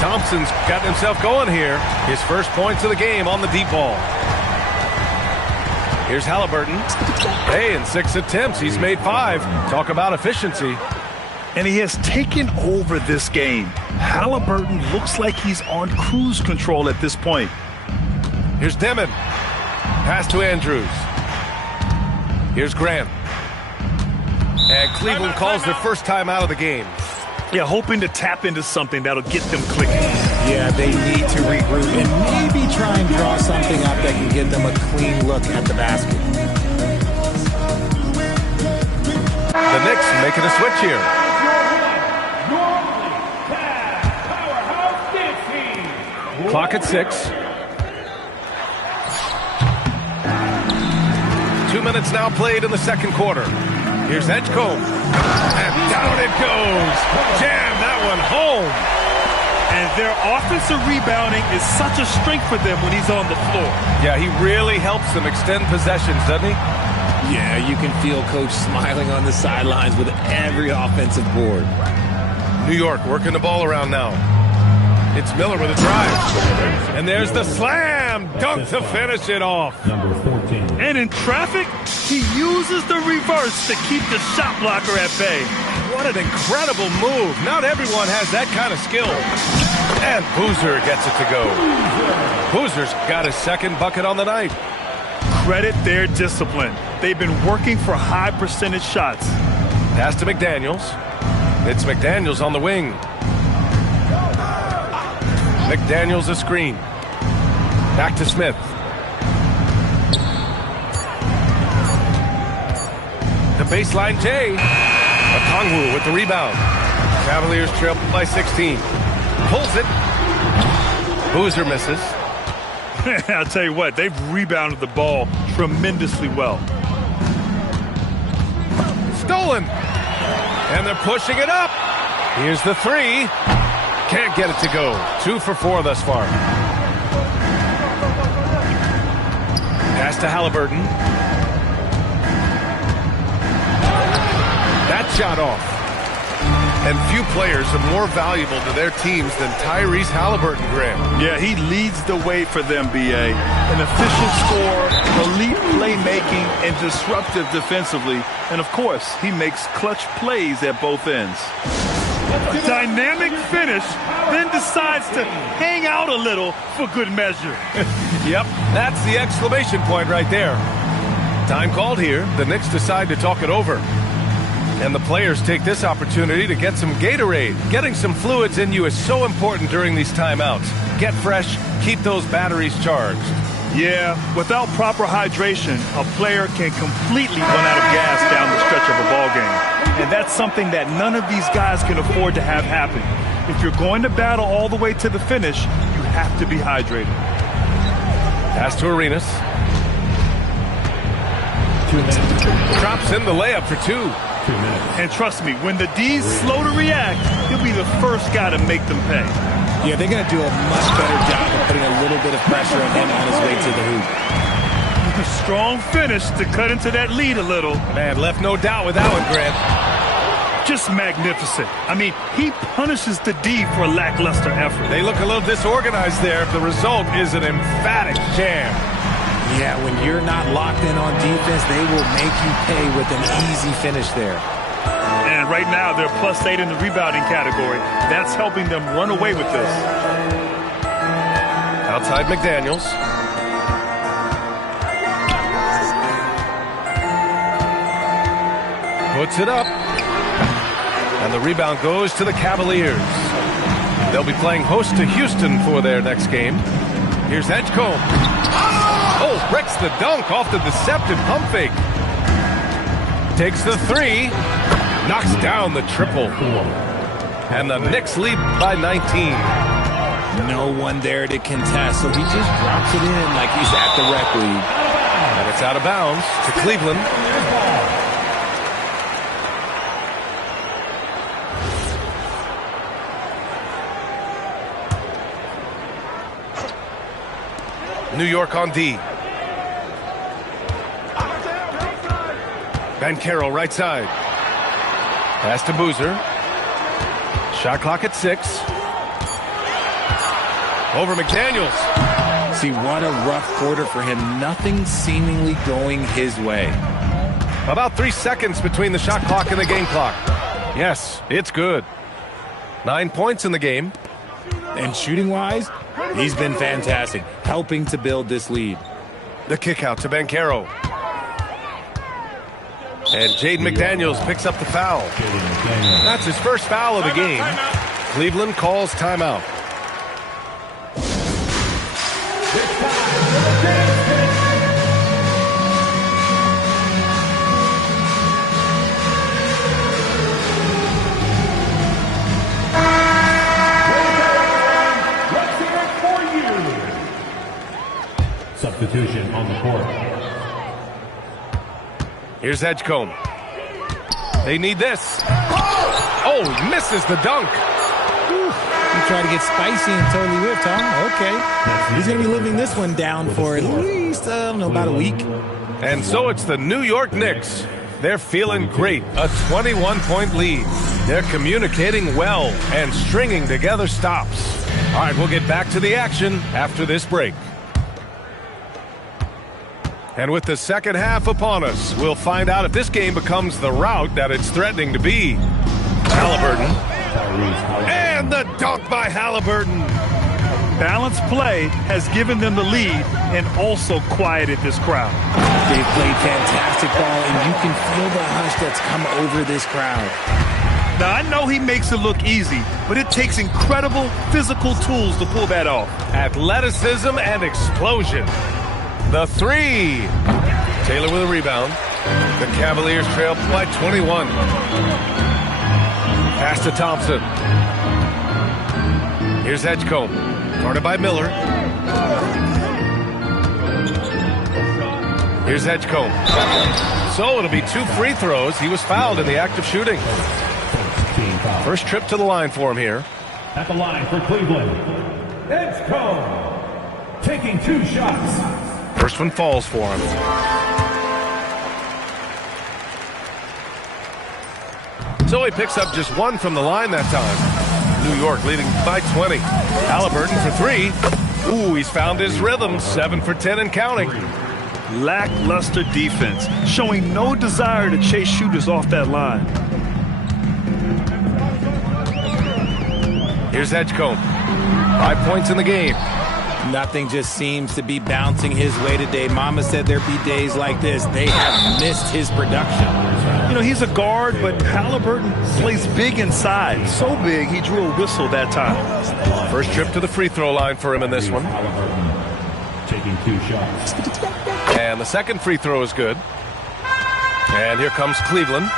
Thompson's got himself going here. His first points of the game on the deep ball. Here's Halliburton. Hey, in 6 attempts, he's made 5. Talk about efficiency. And he has taken over this game. Halliburton looks like he's on cruise control at this point. Here's Dimon. Pass to Andrews. Here's Grant. And Cleveland calls their first time out of the game. Yeah, hoping to tap into something that'll get them clicking. Yeah, they need to regroup and maybe try and draw something up that can get them a clean look at the basket. The Knicks making a switch here. Clock at 6. 2 minutes now played in the second quarter. Here's Edgecombe. And down it goes. Jam that one home. And their offensive rebounding is such a strength for them when he's on the floor. Yeah, he really helps them extend possessions, doesn't he? Yeah, you can feel Coach smiling on the sidelines with every offensive board. New York working the ball around now. It's Miller with a drive. And there's the slam dunk to finish it off. Number 14. And in traffic, he uses the reverse to keep the shot blocker at bay. What an incredible move. Not everyone has that kind of skill. And Boozer gets it to go. Boozer's got his second bucket on the night. credit their discipline. They've been working for high percentage shots. Pass to McDaniels. It's McDaniels on the wing. McDaniels a screen. Back to Smith. The baseline J. Okongwu with the rebound. Cavaliers trail by 16. Pulls it. Boozer misses. I'll tell you what, they've rebounded the ball tremendously well. Stolen. And they're pushing it up. Here's the three. Can't get it to go. 2 for 4 thus far. Pass to Halliburton. That shot off. And few players are more valuable to their teams than Tyrese Halliburton, Graham. Yeah, he leads the way for them, B.A. An efficient scorer, elite playmaking, and disruptive defensively. And, of course, he makes clutch plays at both ends. Dynamic finish, then decides to hang out a little for good measure. Yep, that's the exclamation point right there. Time called here. The Knicks decide to talk it over. And the players take this opportunity to get some Gatorade. Getting some fluids in you is so important during these timeouts. Get fresh, keep those batteries charged. Yeah, without proper hydration, a player can completely run out of gas down the stretch of a ball game. And that's something that none of these guys can afford to have happen. If you're going to battle all the way to the finish, you have to be hydrated. Pass to Arenas. Drops in the layup for 2. And trust me, when the D's slow to react, he'll be the first guy to make them pay. Yeah, they're going to do a much better job of putting a little bit of pressure on him on his way to the hoop. Strong finish to cut into that lead a little. Man, left no doubt with that one, Grant. Just magnificent. I mean, he punishes the D for lackluster effort. They look a little disorganized there. The result is an emphatic jam. Yeah, when you're not locked in on defense, they will make you pay with an easy finish there. And right now, they're +8 in the rebounding category. That's helping them run away with this. Outside McDaniels. Puts it up. And the rebound goes to the Cavaliers. They'll be playing host to Houston for their next game. Here's Edgecombe. Oh, breaks the dunk off the deceptive pump fake. Takes the 3. Knocks down the triple. And the Knicks lead by 19. No one there to contest, so he just drops it in like he's at the rec league. And it's out of bounds to Cleveland. New York on D. Banchero right side. Pass to Boozer. Shot clock at 6. Over McDaniels. See, what a rough quarter for him. Nothing seemingly going his way. About 3 seconds between the shot clock and the game clock. Yes, it's good. 9 points in the game. And shooting-wise, he's been fantastic, helping to build this lead. The kick out to Banchero. And Jaden McDaniels picks up the foul. That's his first foul of the game. Cleveland calls timeout. Substitution on the court. Here's Edgecombe. They need this. Oh, he misses the dunk. He tried to get spicy and totally whipped, huh? Okay. He's going to be living this one down for at least, I don't know, about a week. And so it's the New York Knicks. They're feeling great. A 21-point lead. They're communicating well and stringing together stops. All right, we'll get back to the action after this break. And with the second half upon us, we'll find out if this game becomes the rout that it's threatening to be. Halliburton. And the dunk by Halliburton. balanced play has given them the lead and also quieted this crowd. They've played fantastic ball, and you can feel the hush that's come over this crowd. Now, I know he makes it look easy, but it takes incredible physical tools to pull that off. Athleticism and explosion. The three. Taylor with a rebound. The Cavaliers trail by 21. Pass to Thompson. Here's Edgecombe. Guarded by Miller. Here's Edgecombe. So it'll be 2 free throws. He was fouled in the act of shooting. First trip to the line for him here. At the line for Cleveland, Edgecombe taking 2 shots. First one falls for him. So he picks up just 1 from the line that time. New York leading by 20. Halliburton for 3. Ooh, he's found his rhythm. 7 for 10 and counting. Lackluster defense, showing no desire to chase shooters off that line. Here's Edgecombe. 5 points in the game. Nothing just seems to be bouncing his way today. Mama said there'd be days like this. They have missed his production. You know, he's a guard, but Halliburton plays big inside. So big, he drew a whistle that time. First trip to the free throw line for him in this one. Taking 2 shots. And the second free throw is good. And here comes Cleveland.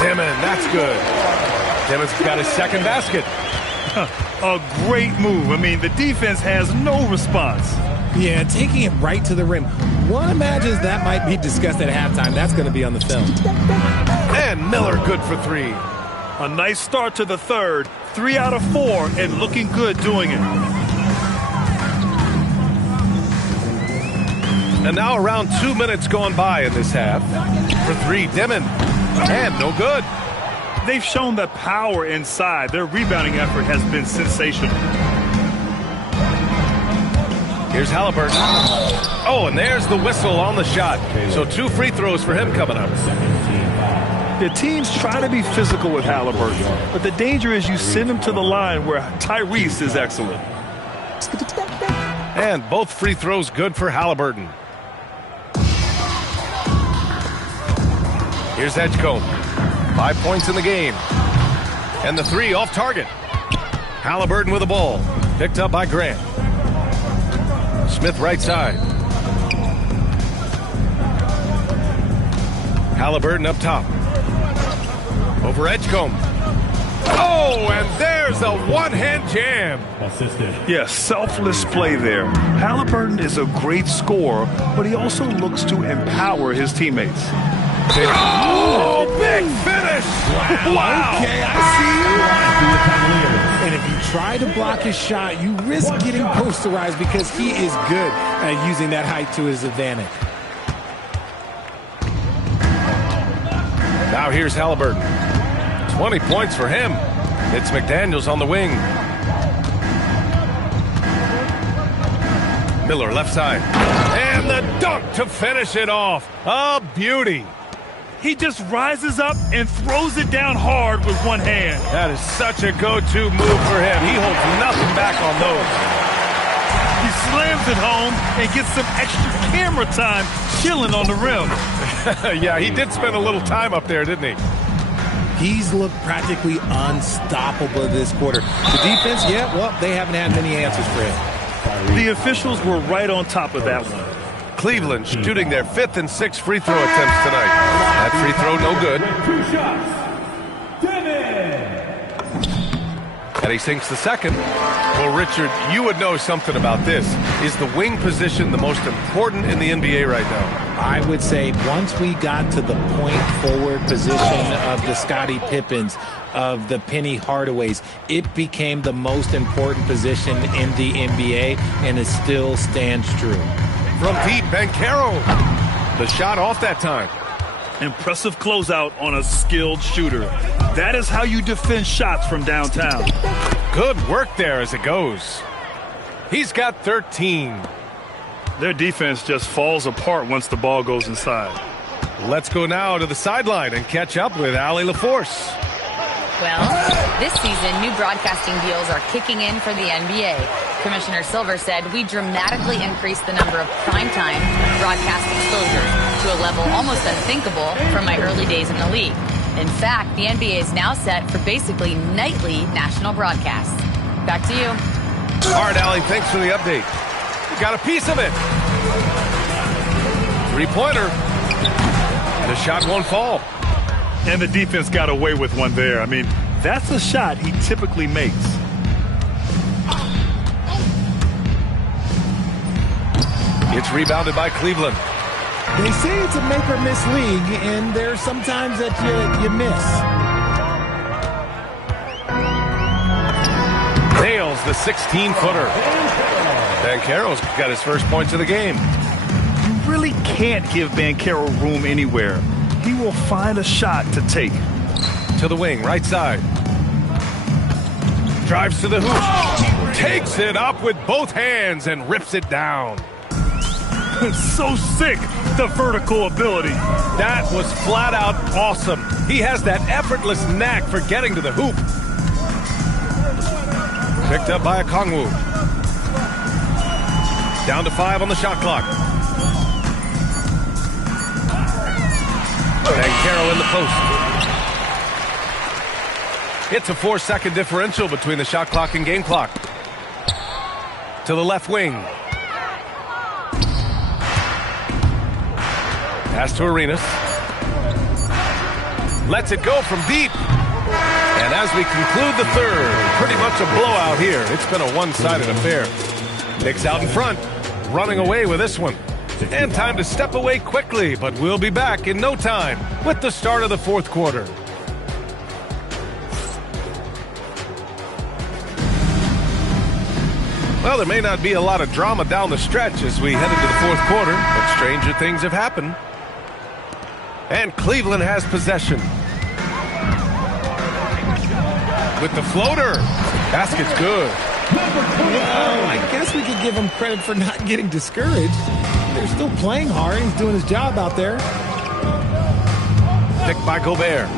Timmons, that's good. Timmons got his second basket. A great move. I mean, the defense has no response. Yeah, taking it right to the rim. One imagines that might be discussed at halftime. That's going to be on the film. And Miller good for 3. A nice start to the third. 3 out of 4 and looking good doing it. And now around 2 minutes gone by in this half. For 3, Dimon. And no good. They've shown the power inside. Their rebounding effort has been sensational. Here's Halliburton. Oh, and there's the whistle on the shot. So 2 free throws for him coming up. The teams try to be physical with Halliburton, but the danger is you send him to the line where Tyrese is excellent. And both free throws good for Halliburton. Here's Edgecombe. 5 points in the game. And the 3 off target. Halliburton with the ball. Picked up by Grant. Smith right side. Halliburton up top. Over Edgecombe. Oh, and there's a one-hand jam. Assisted. Yes, selfless play there. Halliburton is a great scorer, but he also looks to empower his teammates. Oh, big finish! Wow! Okay, I see you. And if you try to block his shot, you risk getting posterized because he is good at using that height to his advantage. Now here's Halliburton. 20 points for him. It's McDaniels on the wing. Miller left side. And the dunk to finish it off. A beauty. He just rises up and throws it down hard with one hand. That is such a go-to move for him. He holds nothing back on those. He slams it home and gets some extra camera time chilling on the rim. Yeah, he did spend a little time up there, didn't he? He's looked practically unstoppable this quarter. The defense, yeah, well, they haven't had many answers for him. The officials were right on top of that one. Cleveland shooting their 5th and 6th free throw attempts tonight. That free throw no good. 2 shots. And he sinks the second. Well, Richard, you would know something about this. Is the wing position the most important in the NBA right now? I would say once we got to the point forward position of the Scottie Pippens, of the Penny Hardaways, it became the most important position in the NBA, and it still stands true. From deep, Banchero. The shot off that time. Impressive closeout on a skilled shooter. That is how you defend shots from downtown. Good work there as it goes. He's got 13. Their defense just falls apart once the ball goes inside. Let's go now to the sideline and catch up with Allie LaForce. Well, this season, new broadcasting deals are kicking in for the NBA. Commissioner Silver said we dramatically increased the number of primetime broadcast exposures to a level almost unthinkable from my early days in the league. In fact, the NBA is now set for basically nightly national broadcasts. Back to you. All right, Allie, thanks for the update. You got a piece of it. Three-pointer. The shot won't fall. And the defense got away with one there. I mean, that's a shot he typically makes. It's rebounded by Cleveland. They say it's a make-or-miss league, and there's sometimes that you miss. Nails the 16-footer. Banchero's got his first points of the game. You really can't give Banchero room anywhere. He will find a shot to take. To the wing, right side. Drives to the hoop. Takes it up with both hands and rips it down. So sick, the vertical ability. That was flat out awesome. He has that effortless knack for getting to the hoop. Picked up by Okongwu. Down to 5 on the shot clock. Banchero in the post. It's a 4-second differential between the shot clock and game clock. To the left wing. Pass to Arenas. Lets it go from deep. And as we conclude the third, pretty much a blowout here. It's been a one-sided affair. Knicks out in front, running away with this one. And time to step away quickly, but we'll be back in no time with the start of the fourth quarter. Well, there may not be a lot of drama down the stretch as we head into the fourth quarter, but stranger things have happened. And Cleveland has possession. With the floater. Basket's good. Well, I guess we could give him credit for not getting discouraged. They're still playing hard. He's doing his job out there. Picked by Gobert.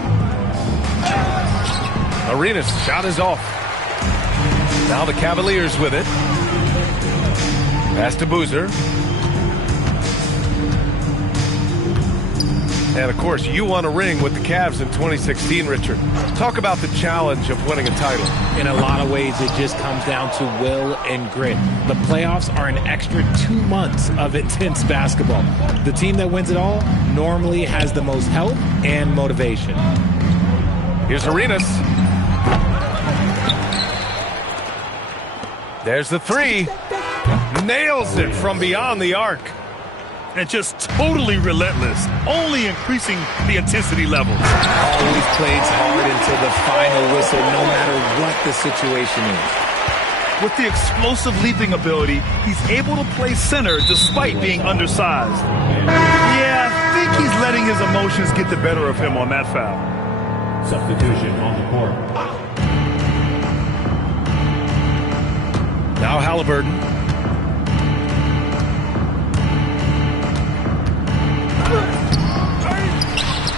Arenas' shot is off. Now the Cavaliers with it. Pass to Boozer. And, of course, you won a ring with the Cavs in 2016, Richard. Talk about the challenge of winning a title. In a lot of ways, it just comes down to will and grit. The playoffs are an extra 2 months of intense basketball. The team that wins it all normally has the most help and motivation. Here's Arenas. There's the three. Nails it from beyond the arc. And just totally relentless, only increasing the intensity level. Always plays hard until the final whistle, no matter what the situation is. With the explosive leaping ability, he's able to play center despite being undersized. Yeah, I think he's letting his emotions get the better of him on that foul. Substitution on the court. Now Halliburton.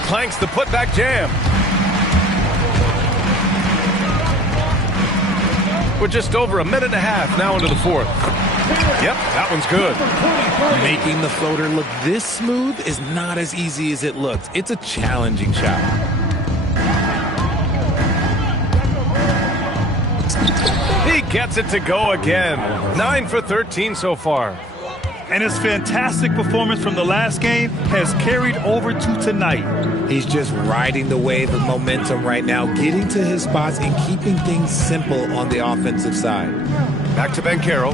Clanks the putback jam. We're just over a minute and a half now into the fourth. Yep, that one's good. Making the floater look this smooth is not as easy as it looks. It's a challenging shot. He gets it to go again. 9 for 13 so far. And his fantastic performance from the last game has carried over to tonight. He's just riding the wave of momentum right now, getting to his spots and keeping things simple on the offensive side. Back to Banchero.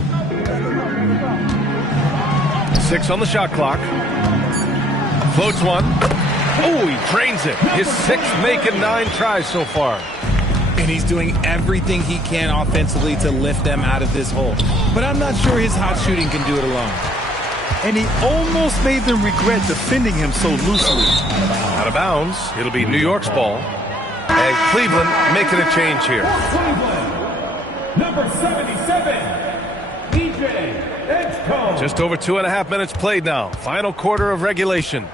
6 on the shot clock. Floats one. Oh, he drains it. His 6th make and 9 tries so far. And he's doing everything he can offensively to lift them out of this hole. But I'm not sure his hot shooting can do it alone. And he almost made them regret defending him so loosely. Out of bounds. It'll be New York's ball. And Cleveland making a change here. Cleveland, number 77, DJ Edgecombe. Just over 2.5 minutes played now. Final quarter of regulation.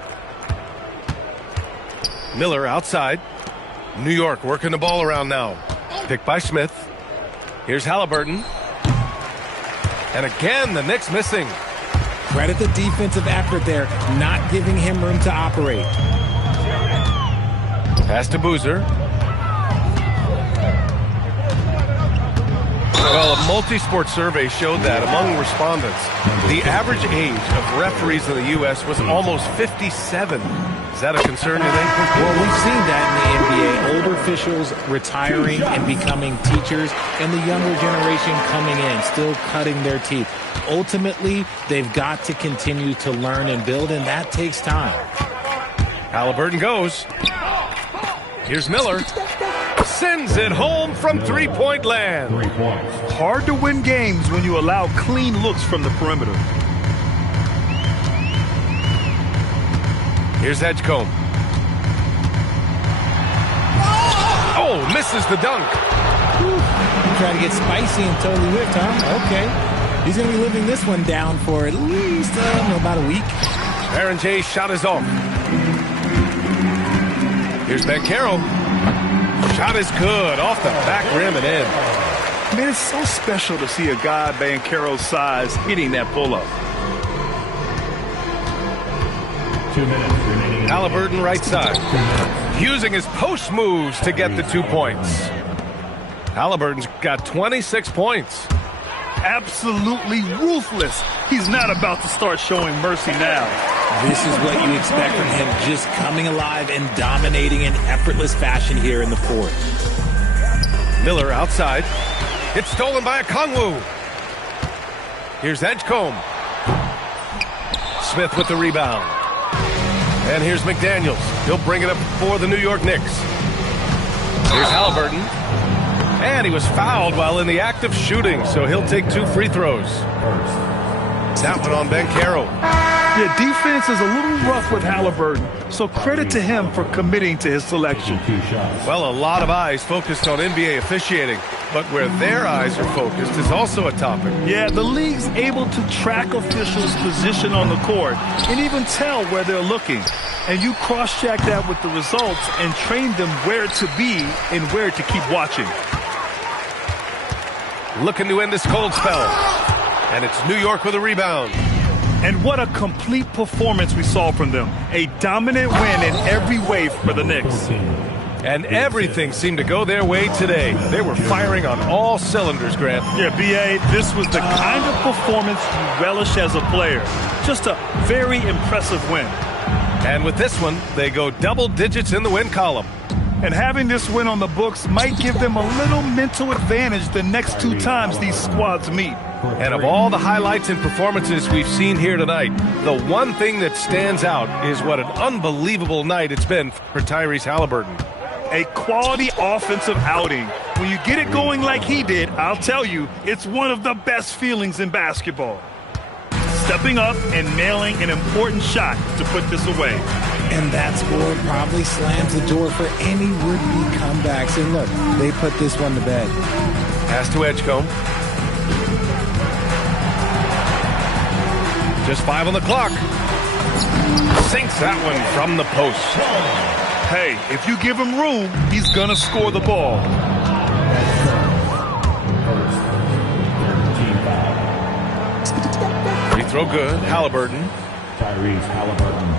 Miller outside. New York working the ball around now. Picked by Smith. Here's Halliburton. And again, the Knicks missing. Credit the defensive effort there, not giving him room to operate. Pass to Boozer. Well, a multi-sport survey showed that among respondents, the average age of referees in the U.S. was almost 57. Is that a concern, you think? Well, we've seen that in the NBA. Older officials retiring and becoming teachers, and the younger generation coming in, still cutting their teeth. Ultimately, they've got to continue to learn and build, and that takes time. Halliburton goes. Here's Miller. Sends it home from three-point land. 3 points. Hard to win games when you allow clean looks from the perimeter. Here's Edgecombe. Oh, misses the dunk. Trying to get spicy and totally whipped, huh? Okay. He's going to be living this one down for at least about a week. Aaron Jay's shot is off. Here's Banchero. Shot is good, off the back rim and in. I mean, it's so special to see a guy Banchero's size hitting that pull-up. 2 minutes remaining. Halliburton right side. Using his post moves to get the 2 points. Halliburton's got 26 points. Absolutely ruthless. He's not about to start showing mercy now. This is what you expect from him, just coming alive and dominating in effortless fashion here in the fourth. Miller outside. It's stolen by Okongwu. Here's Edgecombe. Smith with the rebound. And here's McDaniels. He'll bring it up for the New York Knicks. Here's Halliburton. And he was fouled while in the act of shooting, so he'll take 2 free throws. That one on Banchero. Yeah, defense is a little rough with Halliburton, so credit to him for committing to his selection. 2 shots. Well, a lot of eyes focused on NBA officiating, but where their eyes are focused is also a topic. Yeah, the league's able to track officials' position on the court and even tell where they're looking. And you cross-check that with the results and train them where to be and where to keep watching. Looking to end this cold spell. And it's New York with a rebound. And what a complete performance we saw from them. A dominant win in every way for the Knicks. And everything seemed to go their way today. They were firing on all cylinders, Grant. Yeah, B.A., this was the kind of performance you relish as a player. Just a very impressive win. And with this one, they go double digits in the win column. And having this win on the books might give them a little mental advantage the next 2 times these squads meet. And of all the highlights and performances we've seen here tonight, the one thing that stands out is what an unbelievable night it's been for Tyrese Halliburton. A quality offensive outing. When you get it going like he did, I'll tell you, it's one of the best feelings in basketball. Stepping up and nailing an important shot to put this away. And that score probably slams the door for any would-be comebacks. And look, they put this one to bed. Pass to Edgecombe. Just 5 on the clock. Sinks that one from the post. Hey, if you give him room, he's gonna score the ball. Free throw good. Halliburton. Tyrese Halliburton,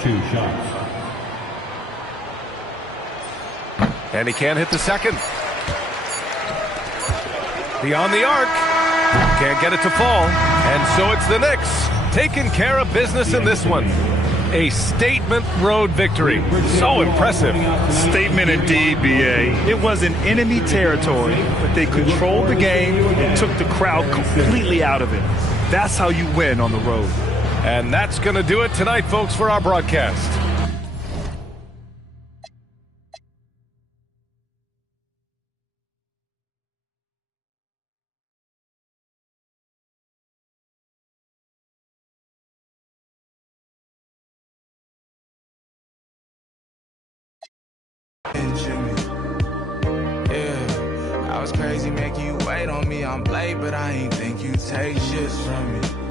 2 shots. And he can't hit the second. Beyond the arc. Can't get it to fall. And so it's the Knicks taking care of business in this one. A statement road victory. So impressive. Statement indeed, B.A. It was in enemy territory, but they controlled the game and took the crowd completely out of it. That's how you win on the road. And that's going to do it tonight, folks, for our broadcast. Yeah, I was crazy making you wait on me. I'm late, but I ain't think you take shit from me.